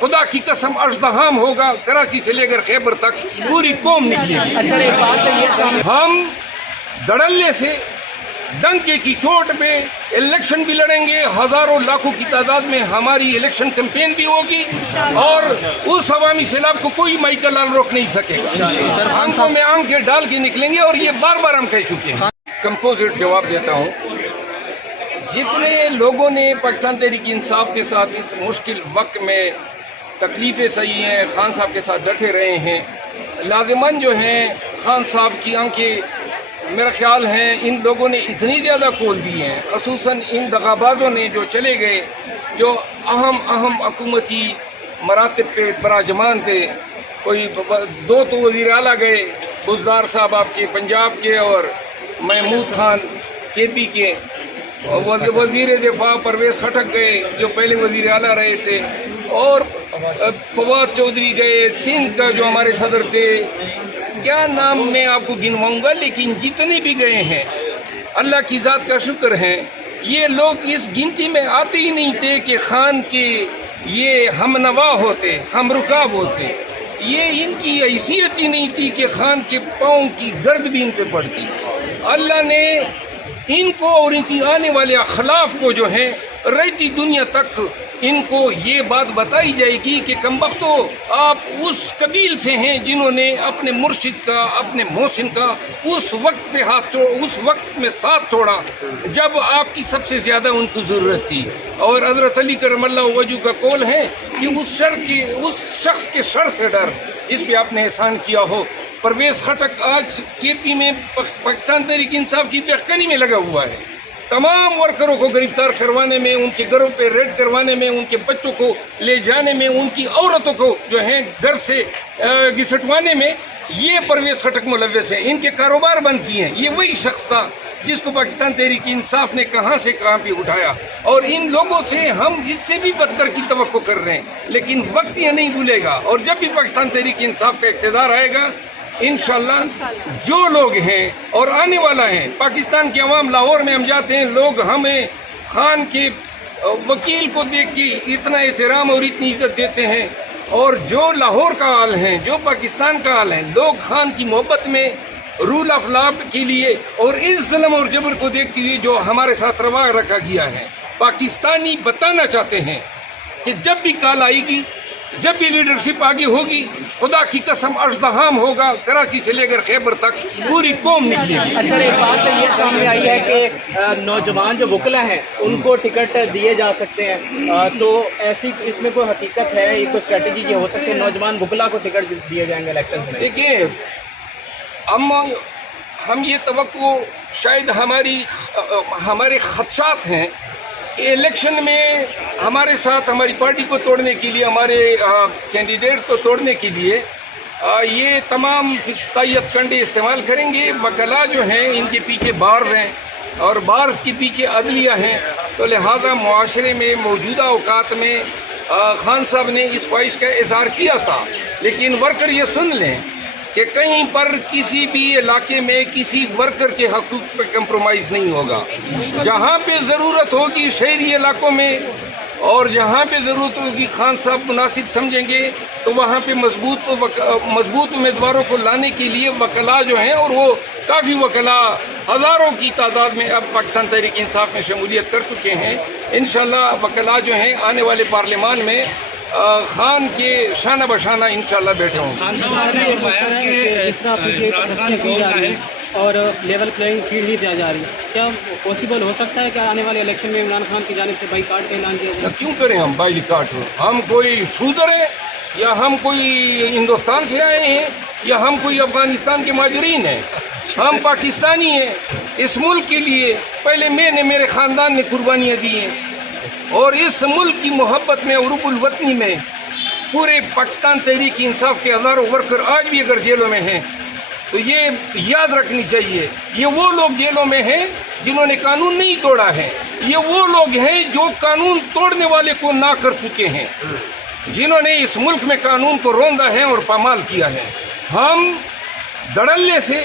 خدا کی قسم ازدحام ہوگا، کراچی سے لے کر خیبر تک پوری قوم نکلے گی۔ ہم دھڑلے سے ڈنکے کی چوٹ پہ الیکشن بھی لڑیں گے، ہزاروں لاکھوں کی تعداد میں ہماری الیکشن کیمپین بھی ہوگی، اور اس عوامی سیلاب کو کوئی مائیکل لال روک نہیں سکے گا۔ آنکھوں میں آنکھیں ڈال کے نکلیں گے، اور یہ بار بار ہم کہہ چکے ہیں۔ کمپوزٹ جواب دیتا ہوں، جتنے لوگوں نے پاکستان تحریک انصاف کے ساتھ اس مشکل وقت میں تکلیفیں سہی ہیں، خان صاحب کے ساتھ ڈٹے رہے ہیں، لازماً جو ہیں خان صاحب کی آنکھیں میرا خیال ہے ان لوگوں نے اتنی زیادہ کھول دی ہیں، خصوصاً ان دغابازوں نے جو چلے گئے، جو اہم حکومتی مراتب پہ براجمان تھے۔ کوئی دو تو وزیر اعلیٰ گئے، بزدار صاحب آپ کے پنجاب کے، اور محمود خان کے پی کے، وزیر دفاع پرویز خٹک گئے جو پہلے وزیر اعلیٰ رہے تھے، اور فواد چودھری گئے، سندھ کا جو ہمارے صدر تھے، کیا نام میں آپ کو گنواؤں گا، لیکن جتنے بھی گئے ہیں اللہ کی ذات کا شکر ہے، یہ لوگ اس گنتی میں آتے ہی نہیں تھے کہ خان کے یہ ہم نوا ہوتے، ہم رکاب ہوتے، یہ ان کی حیثیت ہی نہیں تھی کہ خان کے پاؤں کی گرد بھی ان پہ پڑتی۔ اللہ نے ان کو اور ان کی آنے والے اخلاف کو جو ہیں رہتی دنیا تک ان کو یہ بات بتائی جائے گی کہ کمبختو آپ اس قبیل سے ہیں جنہوں نے اپنے مرشد کا، اپنے محسن کا اس وقت پہ اس وقت میں ساتھ چھوڑا جب آپ کی سب سے زیادہ ان کو ضرورت تھی۔ اور حضرت علی کرم اللہ وجہ کا قول ہے کہ اس شخص کے شر سے ڈر جس پہ آپ نے احسان کیا ہو۔ پرویز خٹک آج کے پی میں پاکستان تحریک انصاف کی بہکانی میں لگا ہوا ہے، تمام ورکروں کو گرفتار کروانے میں، ان کے گھروں پہ ریڈ کروانے میں، ان کے بچوں کو لے جانے میں، ان کی عورتوں کو جو ہیں گھر سے گھسٹوانے میں، یہ پرویز خٹک ملوث ہے۔ ان کے کاروبار بند کیے ہیں۔ یہ وہی شخص تھا جس کو پاکستان تحریک انصاف نے کہاں سے کہاں پہ اٹھایا، اور ان لوگوں سے ہم اس سے بھی بدتر کی توقع کر رہے ہیں، لیکن وقت یہ نہیں بھولے گا، اور جب بھی پاکستان تحریک انصاف کا اقتدار آئے گا انشاءاللہ جو لوگ ہیں اور آنے والا ہیں، پاکستان کے عوام، لاہور میں ہم جاتے ہیں، لوگ ہمیں خان کے وکیل کو دیکھ کے اتنا احترام اور اتنی عزت دیتے ہیں، اور جو لاہور کا حال ہے، جو پاکستان کا حال ہے، لوگ خان کی محبت میں رول آف لا کے لیے اور اس ظلم اور جبر کو دیکھتے ہوئے جو ہمارے ساتھ روا رکھا گیا ہے، پاکستانی بتانا چاہتے ہیں کہ جب بھی کال آئے گی، جب بھی لیڈرشپ آگے ہوگی، خدا کی قسم ازدحام ہوگا، کراچی سے لے کر خیبر تک پوری قوم نکلے گی۔ اچھا، ایک بات یہ سامنے آئی ہے کہ نوجوان جو وکلا ہیں ان کو ٹکٹ دیے جا سکتے ہیں، تو ایسی اس میں کوئی حقیقت ہے، یہ کوئی اسٹریٹجی یہ ہو سکتی ہے نوجوان وکلا کو ٹکٹ دیے جائیں گے الیکشن میں؟ دیکھیں، ہم یہ توقع شاید ہمارے خدشات ہیں کہ الیکشن میں ہمارے ساتھ ہماری پارٹی کو توڑنے کے لیے، ہمارے کینڈیڈیٹس کو توڑنے کے لیے یہ تمام 27 کنڈے استعمال کریں گے۔ وکلاء جو ہیں ان کے پیچھے بارز ہیں، اور بارز کے پیچھے عدلیہ ہیں، تو لہذا معاشرے میں موجودہ اوقات میں خان صاحب نے اس خواہش کا اظہار کیا تھا، لیکن ورکر یہ سن لیں کہ کہیں پر کسی بھی علاقے میں کسی ورکر کے حقوق پہ کمپرومائز نہیں ہوگا۔ جہاں پہ ضرورت ہوگی شہری علاقوں میں، اور جہاں پہ ضرورت ہوگی خان صاحب مناسب سمجھیں گے، تو وہاں پہ مضبوط امیدواروں کو لانے کے لیے وکلاء جو ہیں، اور وہ کافی وکلاء ہزاروں کی تعداد میں اب پاکستان تحریک انصاف میں شمولیت کر چکے ہیں۔ انشاءاللہ وکلاء جو ہیں آنے والے پارلیمان میں خان کے شانہ بشانہ انشاءاللہ بیٹھے ہوں گے۔ اور لیول پلینگ فیلڈ نہیں دیا جا رہی، کیا پاسبل ہو سکتا ہے کہ آنے والے الیکشن میں عمران خان کی جانب سے بائیکاٹ کا اعلان کیا جائے؟ کیوں کریں ہم بائیکاٹ؟ ہم کوئی شودر ہیں، یا ہم کوئی ہندوستان سے آئے ہیں، یا ہم کوئی افغانستان کے مہاجرین ہیں؟ ہم پاکستانی ہیں۔ اس ملک کے لیے پہلے میں نے، میرے خاندان نے قربانیاں دی ہیں، اور اس ملک کی محبت میں، عروب الوطنی میں پورے پاکستان تحریک انصاف کے ہزاروں ورکر آج بھی اگر جیلوں میں ہیں تو یہ یاد رکھنی چاہیے، یہ وہ لوگ جیلوں میں ہیں جنہوں نے قانون نہیں توڑا ہے، یہ وہ لوگ ہیں جو قانون توڑنے والے کو نہ کر چکے ہیں، جنہوں نے اس ملک میں قانون کو روندا ہے اور پامال کیا ہے۔ ہم دھڑلے سے